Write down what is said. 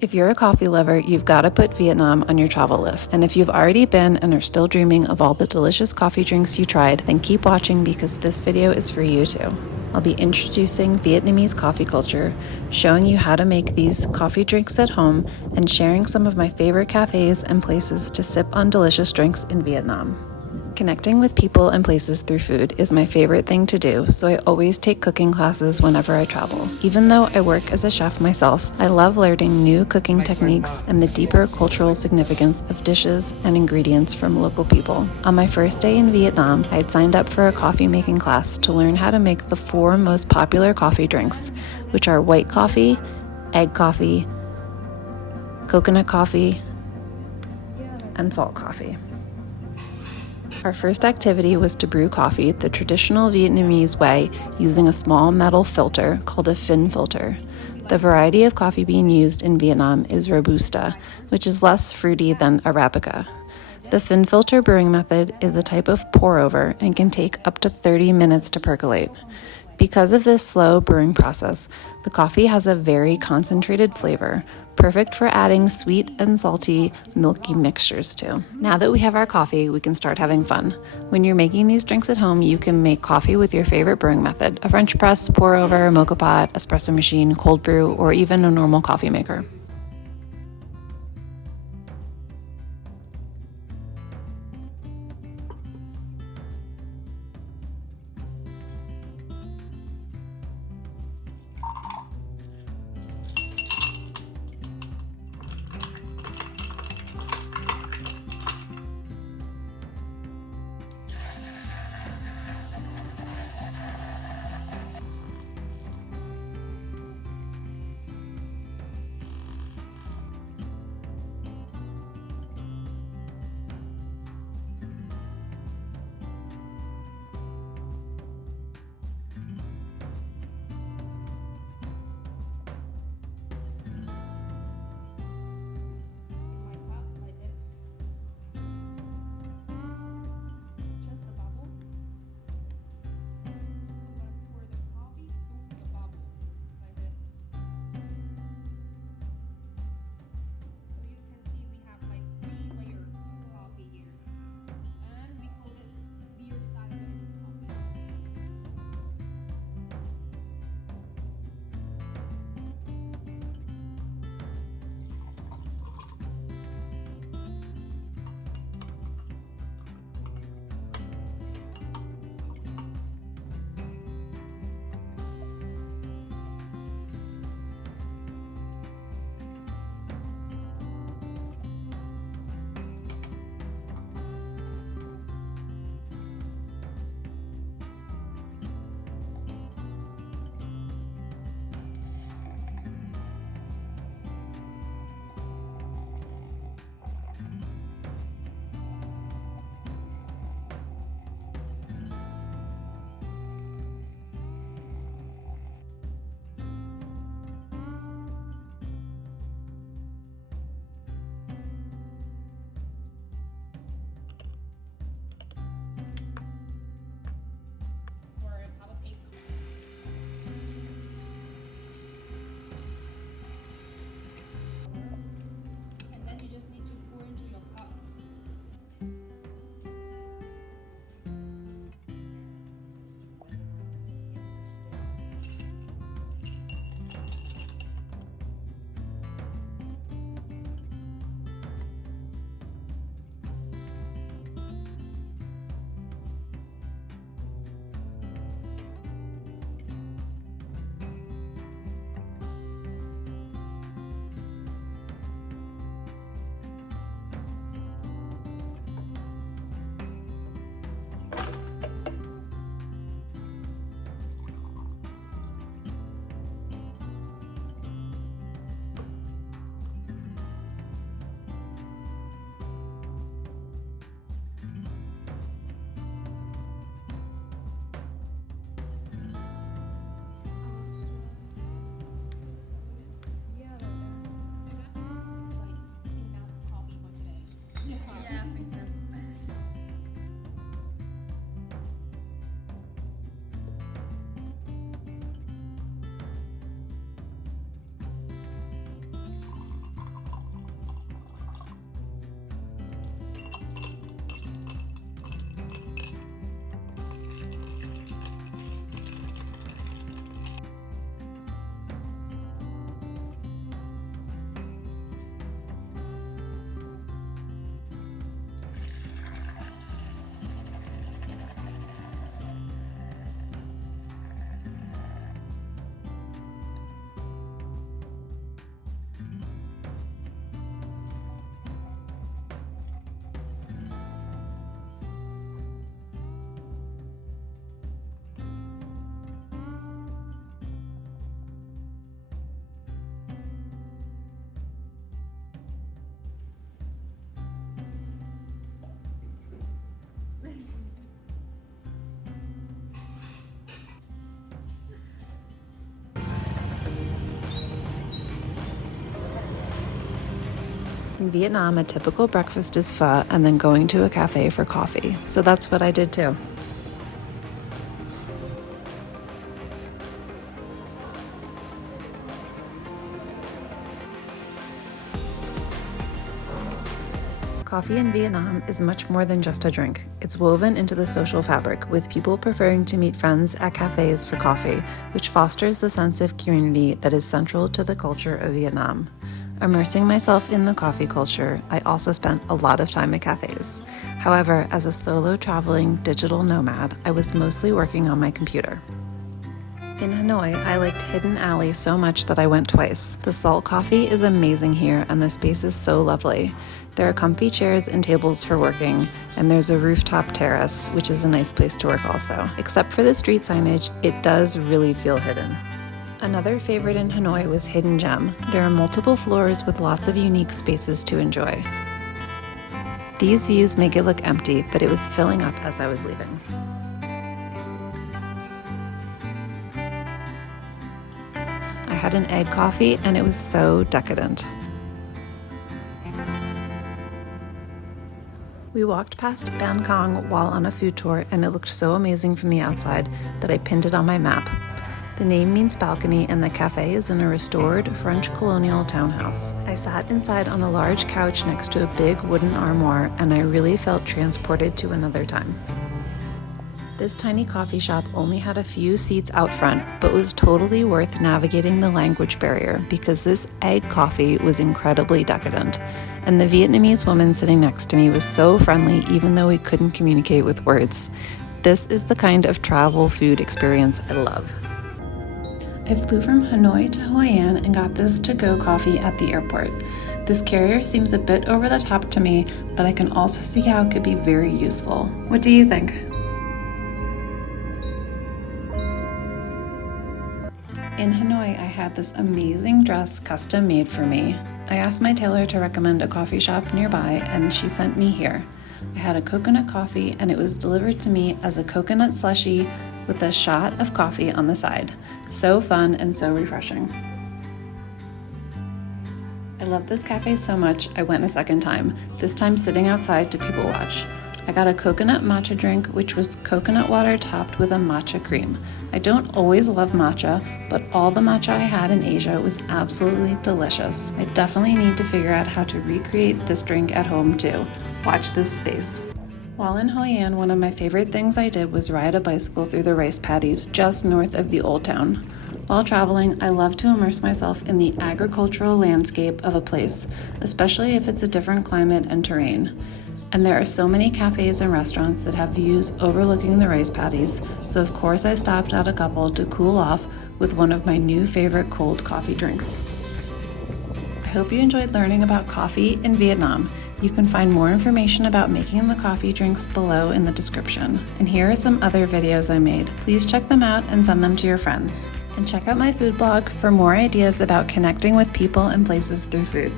If you're a coffee lover, you've got to put Vietnam on your travel list. And if you've already been and are still dreaming of all the delicious coffee drinks you tried, then keep watching because this video is for you too. I'll be introducing Vietnamese coffee culture, showing you how to make these coffee drinks at home, and sharing some of my favorite cafes and places to sip on delicious drinks in Vietnam. Connecting with people and places through food is my favorite thing to do, so I always take cooking classes whenever I travel. Even though I work as a chef myself, I love learning new cooking techniques and the deeper cultural significance of dishes and ingredients from local people. On my first day in Vietnam, I had signed up for a coffee making class to learn how to make the 4 most popular coffee drinks, which are white coffee, egg coffee, coconut coffee, and salt coffee. Our first activity was to brew coffee the traditional Vietnamese way using a small metal filter called a fin filter. The variety of coffee bean used in Vietnam is Robusta, which is less fruity than Arabica. The fin filter brewing method is a type of pour-over and can take up to 30 minutes to percolate. Because of this slow brewing process, the coffee has a very concentrated flavor, perfect for adding sweet and salty, milky mixtures to. Now that we have our coffee, we can start having fun. When you're making these drinks at home, you can make coffee with your favorite brewing method: a French press, pour over, mocha pot, espresso machine, cold brew, or even a normal coffee maker. In Vietnam, a typical breakfast is pho and then going to a cafe for coffee. So that's what I did too. Coffee in Vietnam is much more than just a drink. It's woven into the social fabric, with people preferring to meet friends at cafes for coffee, which fosters the sense of community that is central to the culture of Vietnam. Immersing myself in the coffee culture, I also spent a lot of time at cafes. However, as a solo traveling digital nomad, I was mostly working on my computer. In Hanoi, I liked Hidden Alley so much that I went twice. The salt coffee is amazing here and the space is so lovely. There are comfy chairs and tables for working, and there's a rooftop terrace, which is a nice place to work also. Except for the street signage, it does really feel hidden. Another favorite in Hanoi was Hidden Gem. There are multiple floors with lots of unique spaces to enjoy. These views make it look empty, but it was filling up as I was leaving. I had an egg coffee and it was so decadent. We walked past Bangkok while on a food tour and it looked so amazing from the outside that I pinned it on my map. The name means balcony and the cafe is in a restored French colonial townhouse. I sat inside on a large couch next to a big wooden armoire and I really felt transported to another time. This tiny coffee shop only had a few seats out front, but was totally worth navigating the language barrier because this egg coffee was incredibly decadent. And the Vietnamese woman sitting next to me was so friendly even though we couldn't communicate with words. This is the kind of travel food experience I love. I flew from Hanoi to Hoi An and got this to-go coffee at the airport. This carrier seems a bit over the top to me, but I can also see how it could be very useful. What do you think? In Hanoi, I had this amazing dress custom made for me. I asked my tailor to recommend a coffee shop nearby, and she sent me here. I had a coconut coffee, and it was delivered to me as a coconut slushie with a shot of coffee on the side. So fun and so refreshing. I love this cafe so much, I went a second time, this time sitting outside to people watch. I got a coconut matcha drink, which was coconut water topped with a matcha cream. I don't always love matcha, but all the matcha I had in Asia was absolutely delicious. I definitely need to figure out how to recreate this drink at home too. Watch this space. While in Hoi An, one of my favorite things I did was ride a bicycle through the rice paddies just north of the old town. While traveling, I love to immerse myself in the agricultural landscape of a place, especially if it's a different climate and terrain. And there are so many cafes and restaurants that have views overlooking the rice paddies, so of course I stopped at a couple to cool off with one of my new favorite cold coffee drinks. I hope you enjoyed learning about coffee in Vietnam. You can find more information about making the coffee drinks below in the description. And here are some other videos I made. Please check them out and send them to your friends. And check out my food blog for more ideas about connecting with people and places through food.